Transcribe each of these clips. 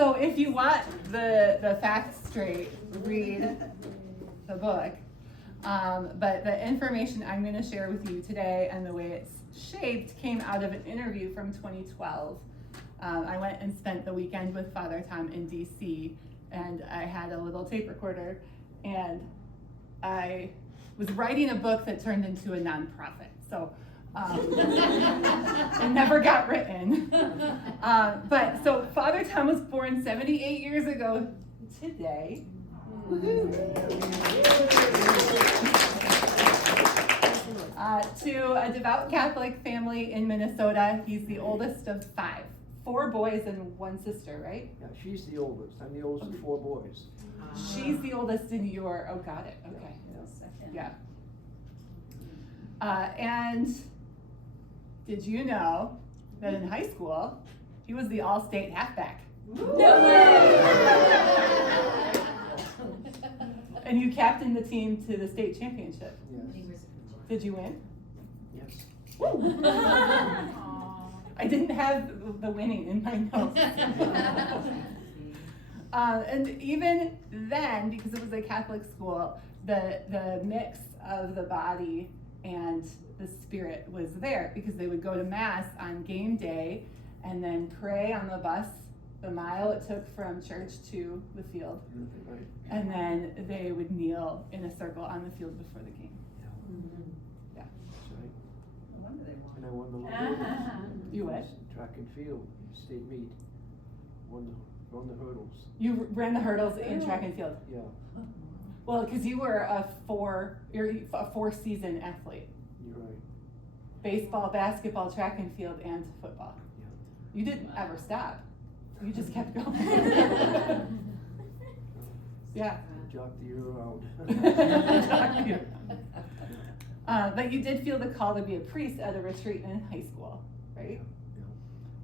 So if you want the facts straight, read the book. But the information I'm going to share with you today and the way it's shaped came out of an interview from 2012. I went and spent the weekend with Father Tom in DC, and I had a little tape recorder, and I was writing a book that turned into a nonprofit. So it never got written. But so Father Tom was born 78 years ago today. To a devout Catholic family in Minnesota. He's the oldest of 5. 4 boys and 1 sister, right? Yeah, she's the oldest. I'm the oldest of 4 boys. She's the oldest in your, oh, got it, okay. Yeah. And did you know that in high school, he was the all-state halfback? No way! And you captained the team to the state championship. Yes. Did you win? Yes. Woo! I didn't have the winning in my notes. And even then, because it was a Catholic school, the mix of the body and the spirit was there, because they would go to mass on game day and then pray on the bus the mile it took from church to the field. Right. And then they would kneel in a circle on the field before the game. Yeah. That's right. No wonder they won. And I won the hurdles. You what? Track and field, state meet. Won the hurdles. You ran the hurdles in track and field. Yeah. Well, because you're a 4-season athlete. You're right. Baseball, basketball, track and field, and football. Yeah. You didn't ever stop. You just kept going. Yeah. Jock the year round. But you did feel the call to be a priest at a retreat in high school, right?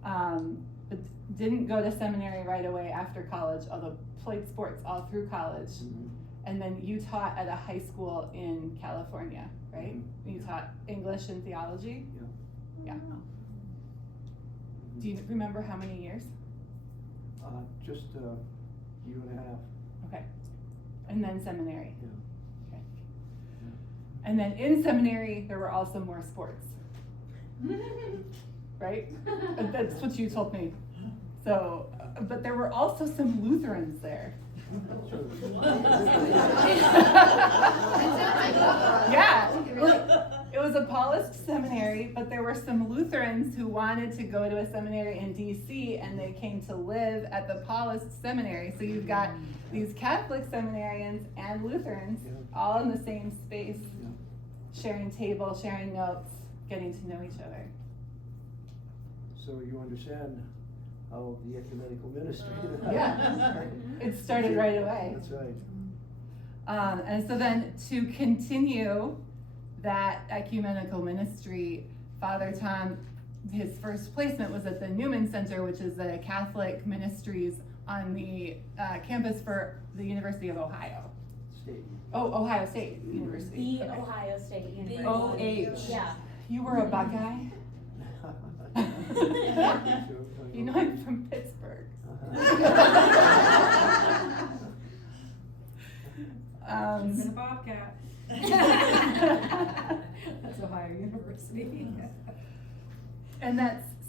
Yeah. But didn't go to seminary right away after college, although played sports all through college. Mm-hmm. And then you taught at a high school in California, right? Mm-hmm. You taught English and theology? Yeah. Yeah. Mm-hmm. Do you remember how many years? Just a year and a half. Okay. And then seminary? Yeah. Okay. And then in seminary, there were also more sports, right? That's what you told me. So, but there were also some Lutherans there. Yeah, it was a Paulist seminary, but there were some Lutherans who wanted to go to a seminary in DC, and they came to live at the Paulist seminary. So you've got these Catholic seminarians and Lutherans all in the same space, sharing tables, sharing notes, getting to know each other. So you understand how the ecumenical ministry. Yeah, it started right away. That's right. And so then to continue that ecumenical ministry, Father Tom, his first placement was at the Newman Center, which is the Catholic ministries on the campus for the University of Ohio. State. Oh, Ohio State University. The Okay. Ohio State University. OH. Yeah. You were a Buckeye? You know I'm from Pittsburgh. She's in a bobcat. That's Ohio University. And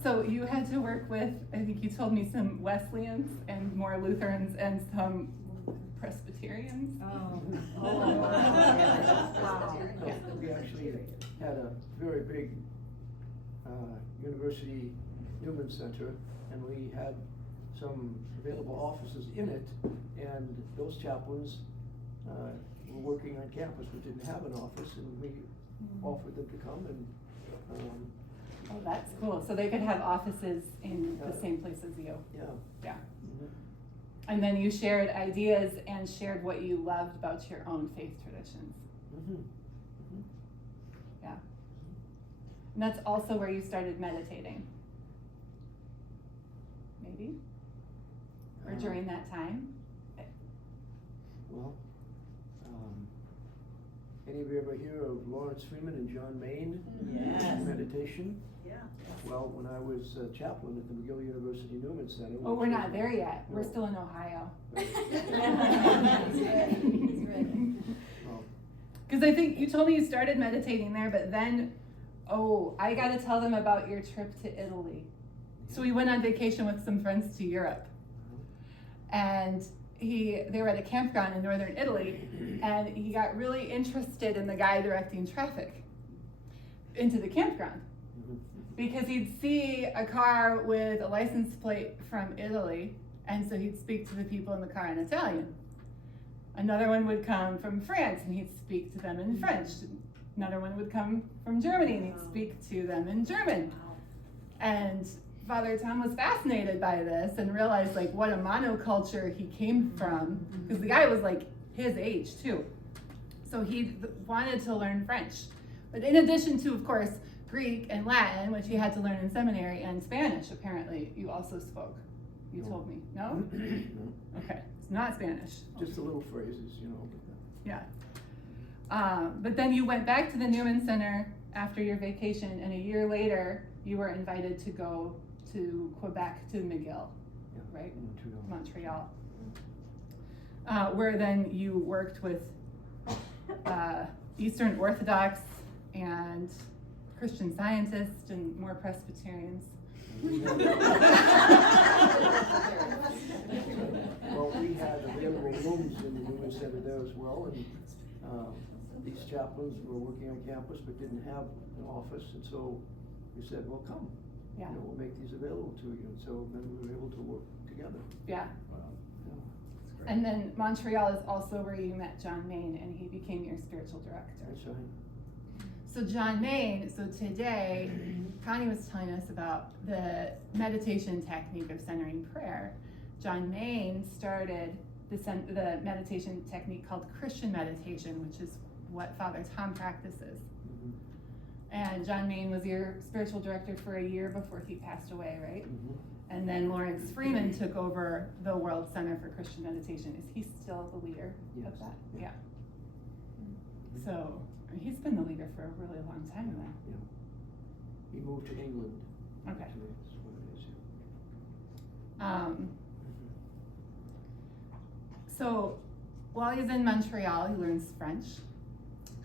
so you had to work with, I think you told me, some Wesleyans and more Lutherans and some Presbyterians. Oh. Wow. We actually had a very big university Newman Center, and we had some available offices in it, and those chaplains were working on campus but didn't have an office, and we offered them to come and Oh, that's cool. So they could have offices in the same place as you. yeah. Yeah. Mhm. And then you shared ideas and shared what you loved about your own faith traditions. Mhm. Mhm. Yeah. And that's also where you started meditating. Maybe? Or during that time? Well, Any of you ever hear of Lawrence Freeman and John Main? Yes. Meditation? Yeah. Well, when I was chaplain at the McGill University Newman Center. Oh, which we're was- not there yet. We're No. still in Ohio. He's ready, he's ready. Well, Because I think you told me you started meditating there, but then, I got to tell them about your trip to Italy. So we went on vacation with some friends to Europe, and they were at a campground in northern Italy, and he got really interested in the guy directing traffic into the campground because he'd see a car with a license plate from Italy, and so he'd speak to the people in the car in Italian. Another one would come from France, and he'd speak to them in French. Another one would come from Germany, and he'd speak to them in German. And Father Tom was fascinated by this and realized like what a monoculture he came from, because the guy was like his age too. So he wanted to learn French. But in addition to, of course, Greek and Latin, which he had to learn in seminary, and Spanish, apparently, you also spoke. You No. told me. No? No, Okay, it's not Spanish. just the little phrases, you know. Yeah. But then you went back to the Newman Center after your vacation, and a year later, you were invited to go to Quebec to McGill, Yeah. right? Montreal. Montreal. Where then you worked with Eastern Orthodox and Christian Scientists and more Presbyterians. Well, we had available rooms in the Newman Center there as well, and these chaplains were working on campus but didn't have an office, and so we said, well, come. Yeah. You know, we'll make these available to you, and so then we were able to work together. Yeah. Yeah. And then Montreal is also where you met John Main, and he became your spiritual director. That's right. So John Main, so today, Connie was telling us about the meditation technique of centering prayer. John Main started the meditation technique called Christian meditation, which is what Father Tom practices. Mhm. And John Main was your spiritual director for a year before he passed away, right? Mhm. And then Lawrence Freeman took over the World Center for Christian Meditation. Is he still the leader Yes. of that? Yeah. Yeah. So he's been the leader for a really long time now. Yeah. He moved to England. Okay. Actually, that's what it is, yeah. So while he's in Montreal, he learns French,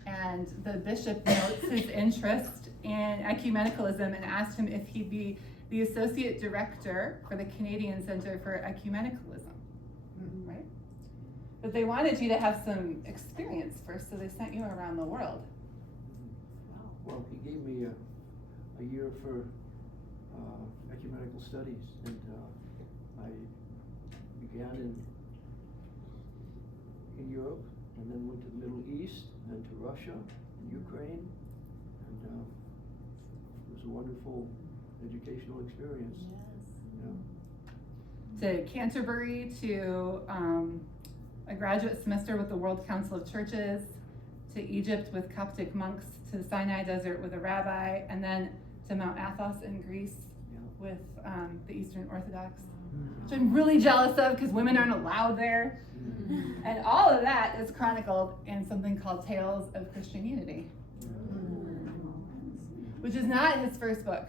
and the bishop notes his interest in ecumenicalism and asked him if he'd be the associate director for the Canadian Center for Ecumenicalism, right? But they wanted you to have some experience first, so they sent you around the world. Well, he gave me a year for ecumenical studies, and I began in Europe, and then went to the Middle East, and to Russia, and Ukraine, and it was a wonderful educational experience. Yeah. To Canterbury, to a graduate semester with the World Council of Churches, to Egypt with Coptic monks, to the Sinai Desert with a rabbi, and then to Mount Athos in Greece Yeah. with the Eastern Orthodox, which I'm really jealous of because women aren't allowed there. Mhm. And all of that is chronicled in something called Tales of Christian Unity, which is not his first book.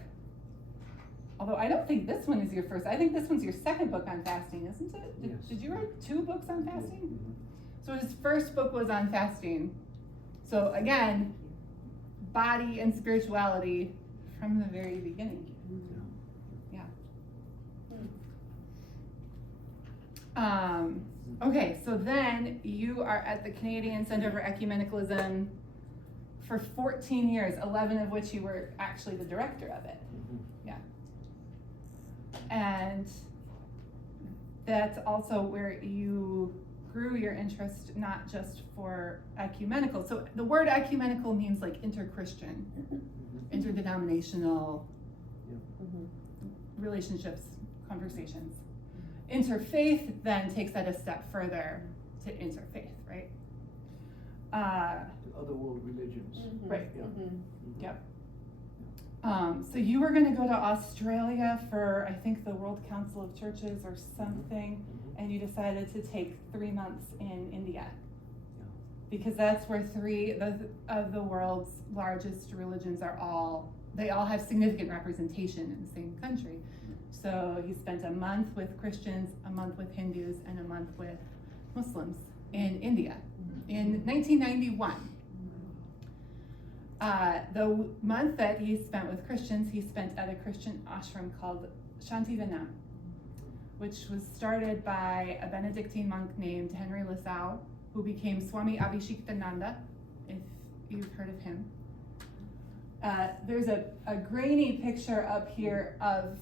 Although I don't think this one is your first. I think this one's your second book on fasting, isn't it? Yes. Did you write 2 books on fasting? Mhm. So his first book was on fasting. So again, body and spirituality from the very beginning. Yeah. Okay, so then you are at the Canadian Center for Ecumenicalism for 14 years, 11 of which you were actually the director of it. Mhm. Yeah. And that's also where you grew your interest, not just for ecumenical. So the word ecumenical means like inter-Christian, Mhm. interdenominational Yeah. relationships, conversations. Interfaith then takes that a step further to interfaith, right? The other world religions. Right. Yeah. Mhm. Yep. So you were going to go to Australia for, I think, the World Council of Churches or something, Mhm. and you decided to take 3 months in India Yeah. because that's where three of the world's largest religions they all have significant representation in the same country. So he spent a month with Christians, a month with Hindus, and a month with Muslims in India in 1991. The month that he spent with Christians, he spent at a Christian ashram called Shantivanam, which was started by a Benedictine monk named Henry Lassalle, who became Swami Abhishektananda, if you've heard of him. There's a grainy picture up here of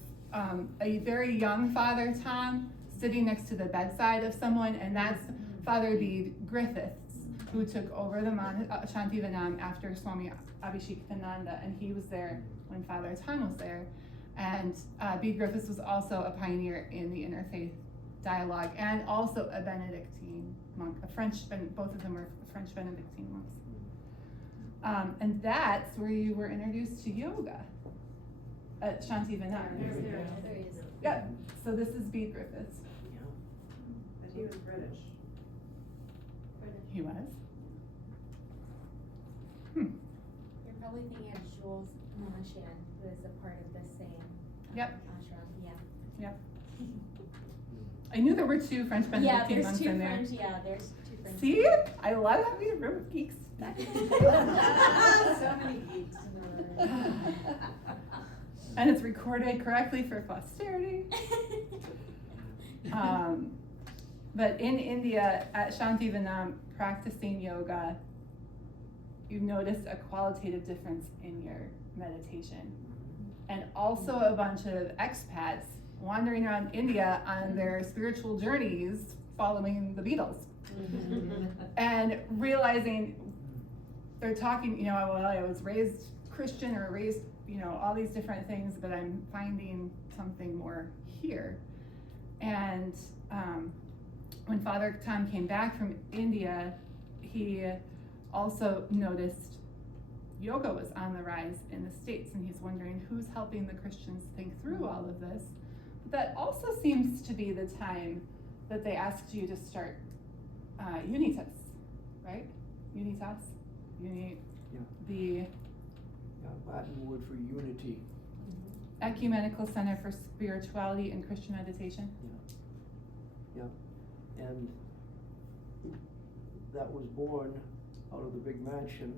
a very young Father Tom sitting next to the bedside of someone, and that's Father Bede Griffiths, who took over the Shantivanam after Swami Abhishektananda, and he was there when Father Tom was there. And Bede Griffiths was also a pioneer in the interfaith dialogue, and also a Benedictine monk, both of them were French Benedictine monks. And that's where you were introduced to yoga, at Shantivanam. There he is. Yep, so this is Bede Griffiths. But he was British. He was? You're probably thinking of Jules Monchan, who is a part of the same Yep. ashram, Yep. I knew there were two French Yeah, Benedictine there's monks two in there. French, there's two French. See? I love having room geeks. So many geeks. And it's recorded correctly for posterity. But in India, at Shantivanam, practicing yoga, you've noticed a qualitative difference in your meditation. And also a bunch of expats wandering around India on their spiritual journeys following the Beatles. And realizing they're talking, well, I was raised Christian or raised, all these different things, but I'm finding something more here. And when Father Tom came back from India, he also noticed yoga was on the rise in the States, and he's wondering who's helping the Christians think through all of this. But that also seems to be the time that they asked you to start Unitas, right? Unitas? The Latin word for unity. Ecumenical Center for Spirituality and Christian Meditation. And that was born out of the big mansion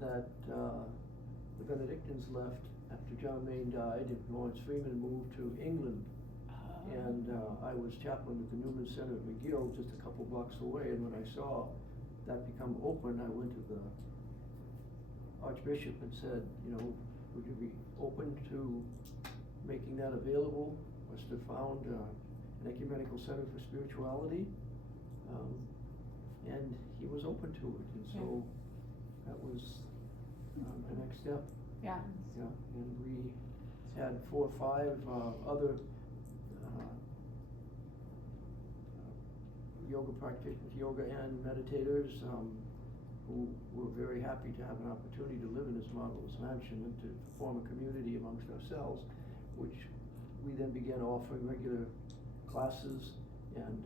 that the Benedictines left after John Main died, and Lawrence Freeman moved to England. And I was chaplain at the Newman Center at McGill, just a couple blocks away, and when I saw that become open, I went to the Archbishop and said, would you be open to making that available? Must have found an ecumenical center for spirituality, and he was open to it, and so that was the next step. Yeah. And we had 4 or 5 other yoga practitioners, yoga and meditators, who were very happy to have an opportunity to live in this marvelous mansion and to form a community amongst ourselves, which we then began offering regular classes and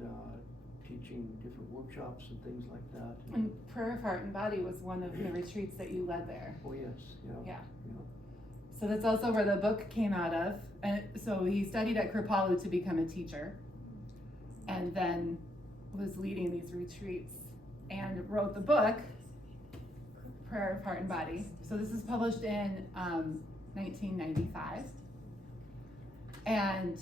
teaching different workshops and things like that. And Prayer of Heart and Body was one of the retreats that you led there. Oh yes, Yeah. So that's also where the book came out of. And so he studied at Kripalu to become a teacher, and then was leading these retreats and wrote the book, Prayer of Heart and Body. So this is published in 1995. And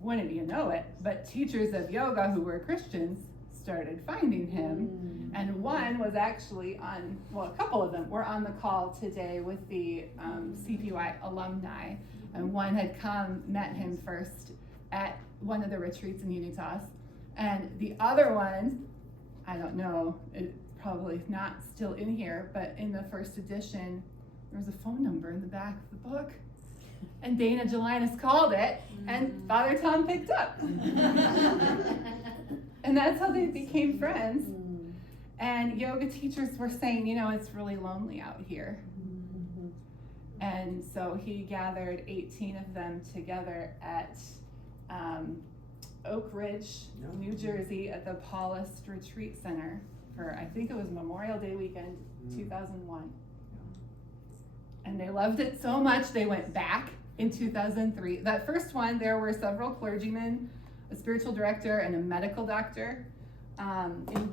wouldn't you know it, but teachers of yoga who were Christians started finding him. And one was actually a couple of them were on the call today with the CPY alumni. And one had met him first at one of the retreats in Unitas. And the other one, I don't know, it probably not still in here, but in the first edition, there was a phone number in the back of the book. And Dana Gelinas called it, and Father Tom picked up. And that's how they became friends. And yoga teachers were saying, it's really lonely out here. And so he gathered 18 of them together at Oak Ridge, New Jersey, at the Paulist Retreat Center. for, I think it was Memorial Day weekend, 2001. And they loved it so much, they went back in 2003. That first one, there were several clergymen, a spiritual director, and a medical doctor. In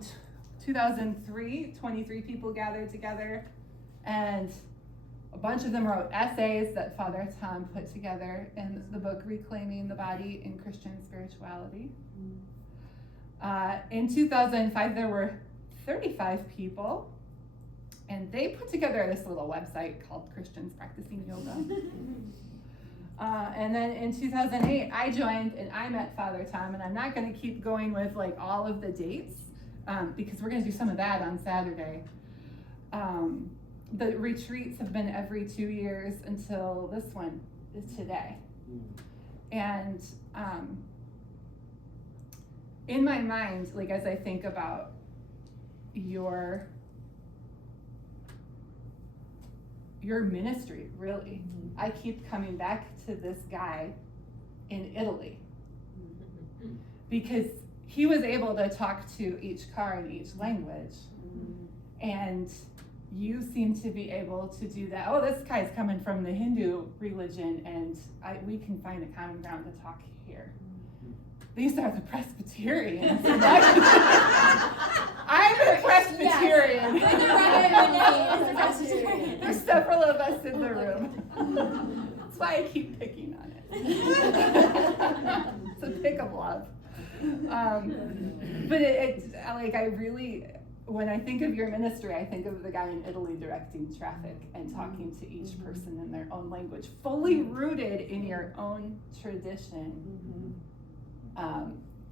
2003, 23 people gathered together, and a bunch of them wrote essays that Father Tom put together in the book Reclaiming the Body in Christian Spirituality. In 2005, there were 35 people, and they put together this little website called Christians Practicing Yoga. And then in 2008, I joined and I met Father Tom, and I'm not going to keep going with like all of the dates because we're going to do some of that on Saturday. The retreats have been every 2 years until this one is today. And in my mind, like as I think about your ministry, really, I keep coming back to this guy in Italy because he was able to talk to each car in each language, and you seem to be able to do that. Oh, this guy's coming from the Hindu religion, and we can find a common ground to talk here. These are the Presbyterians. I'm a Presbyterian. Yes. There's several of us in the room. That's why I keep picking on it. It's a pick of love. But it's like I really, when I think of your ministry, I think of the guy in Italy directing traffic and talking to each person in their own language, fully rooted in your own tradition.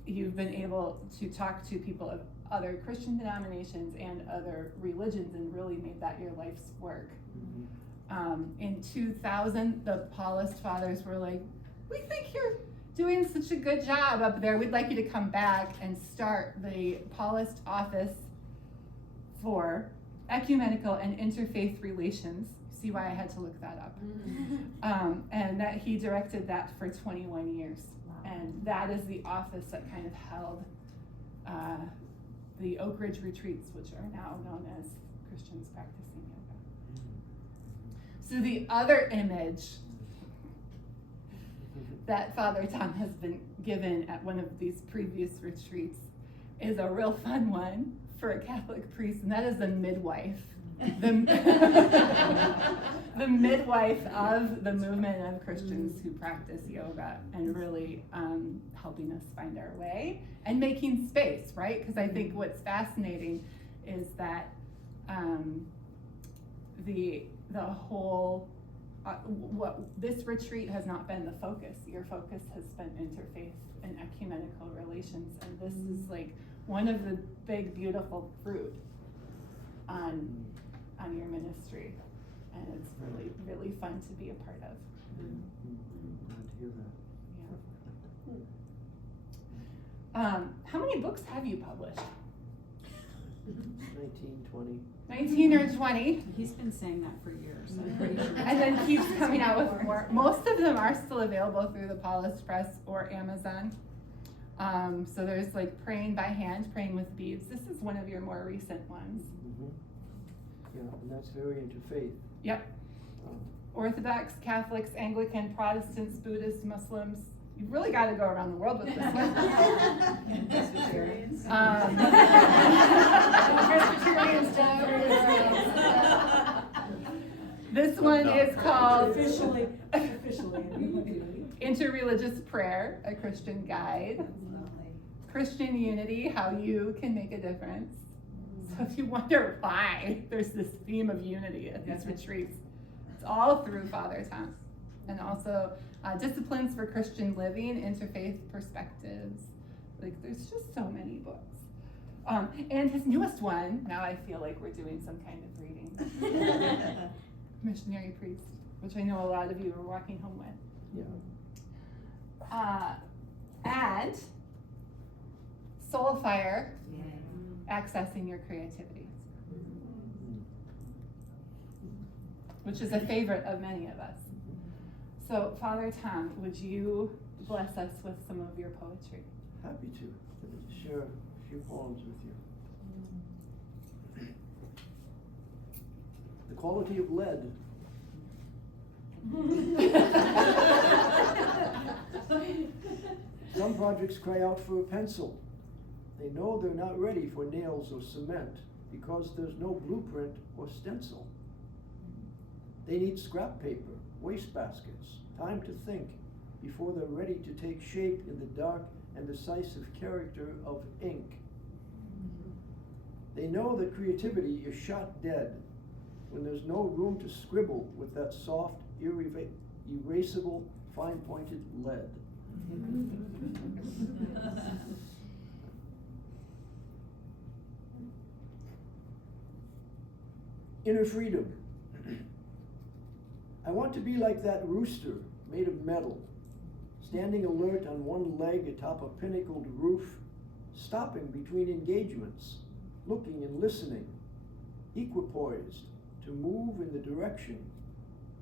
You've been able to talk to people of other Christian denominations and other religions and really made that your life's work. In 2000, the Paulist fathers were like, we think you're doing such a good job up there. We'd like you to come back and start the Paulist office for ecumenical and interfaith relations. See why I had to look that up. And that he directed that for 21 years. And that is the office that kind of held the Oak Ridge retreats, which are now known as Christians Practicing Yoga. So the other image that Father Tom has been given at one of these previous retreats is a real fun one for a Catholic priest, and that is the midwife. The midwife of the movement of Christians who practice yoga, and really helping us find our way and making space, right? Because I think what's fascinating is that the whole what this retreat has not been the focus. Your focus has been interfaith and ecumenical relations, and this is like one of the big beautiful fruit on your ministry, and it's really, really fun to be a part of. Glad to hear that. Yeah. How many books have you published? 19, 20. 19 or 20? He's been saying that for years. I'm pretty sure. And then keeps coming out with more. Most of them are still available through the Paulist Press or Amazon. So there's like Praying by Hand, Praying with Beads. This is one of your more recent ones. Yeah, and that's very interfaith. Yep. Orthodox, Catholics, Anglican, Protestants, Buddhists, Muslims. You've really got to go around the world with this one. Presbyterians. This one is called Officially. Interreligious Prayer, a Christian Guide. Christian Unity, How You Can Make a Difference. So if you wonder why there's this theme of unity at these retreats, it's all through Father Tom. And also Disciplines for Christian Living, Interfaith Perspectives. Like there's just so many books. And his newest one, now I feel like we're doing some kind of reading. Missionary Priest, which I know a lot of you are walking home with. Yeah. And Soul Fire, Accessing Your Creativity, which is a favorite of many of us. So, Father Tom, would you bless us with some of your poetry? Happy to share a few poems with you. quality of lead. Some projects cry out for a pencil. They know they're not ready for nails or cement because there's no blueprint or stencil. They need scrap paper, waste baskets, time to think before they're ready to take shape in the dark and decisive character of ink. They know that creativity is shot dead when there's no room to scribble with that soft, erasable, fine-pointed lead. Inner freedom. I want to be like that rooster made of metal, standing alert on one leg atop a pinnacled roof, stopping between engagements, looking and listening, equipoised to move in the direction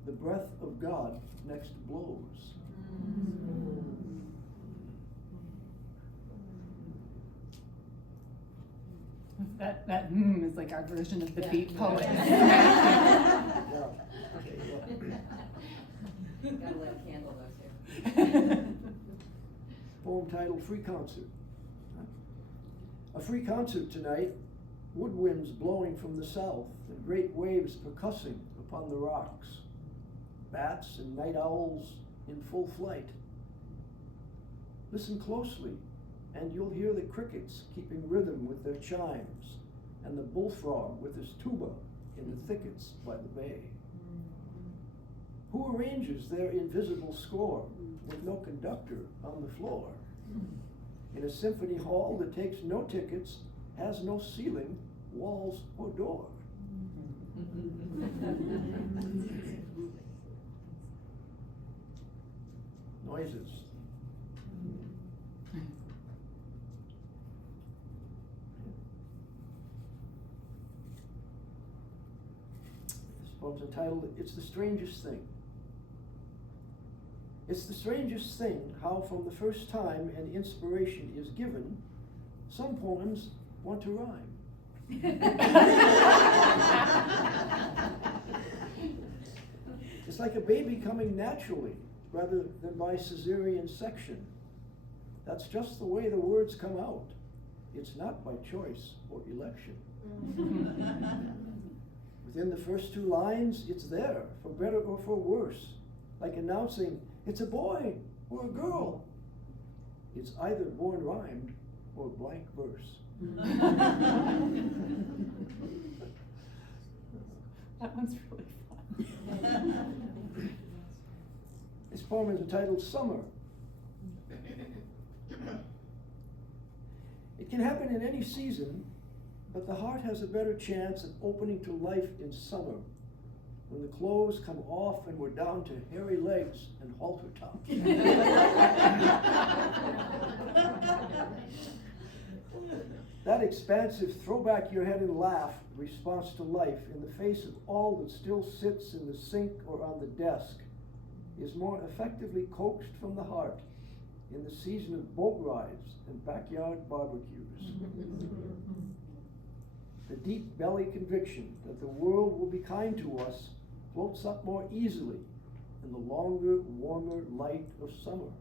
the breath of God next blows. That is like our version of the Yeah. beat poet. Yeah. Gotta let Candle know too. Poem titled Free Concert. A free concert tonight, woodwinds blowing from the south and great waves percussing upon the rocks, bats and night owls in full flight. Listen closely and you'll hear the crickets keeping rhythm with their chimes and the bullfrog with his tuba in the thickets by the bay. Who arranges their invisible score with no conductor on the floor? In a symphony hall that takes no tickets, has no ceiling, walls, or door. Noises. This poem's entitled, It's the Strangest Thing. It's the strangest thing how from the first time an inspiration is given, some poems want to rhyme. It's like a baby coming naturally rather than by cesarean section. That's just the way the words come out. It's not by choice or election. Within the first two lines, it's there, for better or for worse, like announcing, it's a boy or a girl. It's either born rhymed or blank verse. That one's really fun. This poem is entitled Summer. It can happen in any season, but the heart has a better chance of opening to life in summer, when the clothes come off and we're down to hairy legs and halter tops. That expansive throw back your head and laugh response to life in the face of all that still sits in the sink or on the desk is more effectively coaxed from the heart in the season of boat rides and backyard barbecues. The deep belly conviction that the world will be kind to us floats up more easily in the longer, warmer light of summer.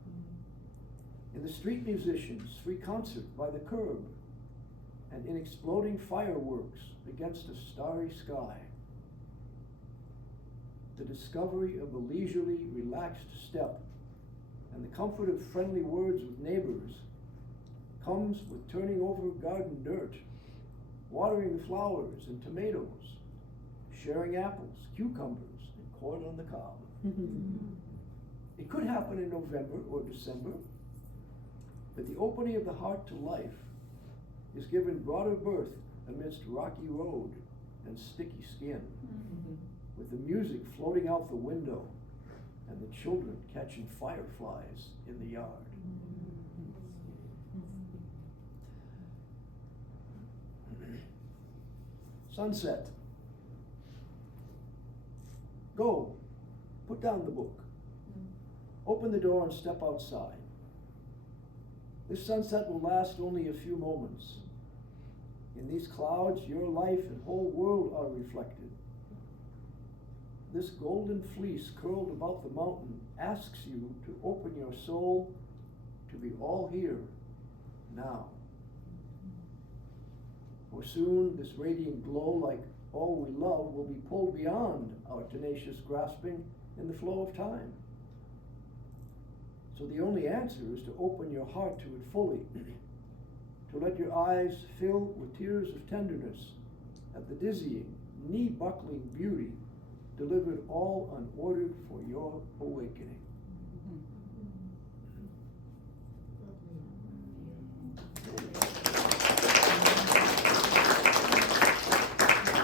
In the street musicians' free concert by the curb, and in exploding fireworks against a starry sky. The discovery of a leisurely, relaxed step and the comfort of friendly words with neighbors comes with turning over garden dirt, watering the flowers and tomatoes, sharing apples, cucumbers, and corn on the cob. It could happen in November or December, but the opening of the heart to life is given broader birth amidst rocky road and sticky skin, with the music floating out the window and the children catching fireflies in the yard. Sunset. Go, put down the book. Open the door and step outside. This sunset will last only a few moments. In these clouds, your life and whole world are reflected. this golden fleece curled about the mountain asks you to open your soul to be all here, now. For soon this radiant glow, like all we love, will be pulled beyond our tenacious grasping in the flow of time. So the only answer is to open your heart to it fully, to let your eyes fill with tears of tenderness at the dizzying, knee-buckling beauty delivered all unordered for your awakening.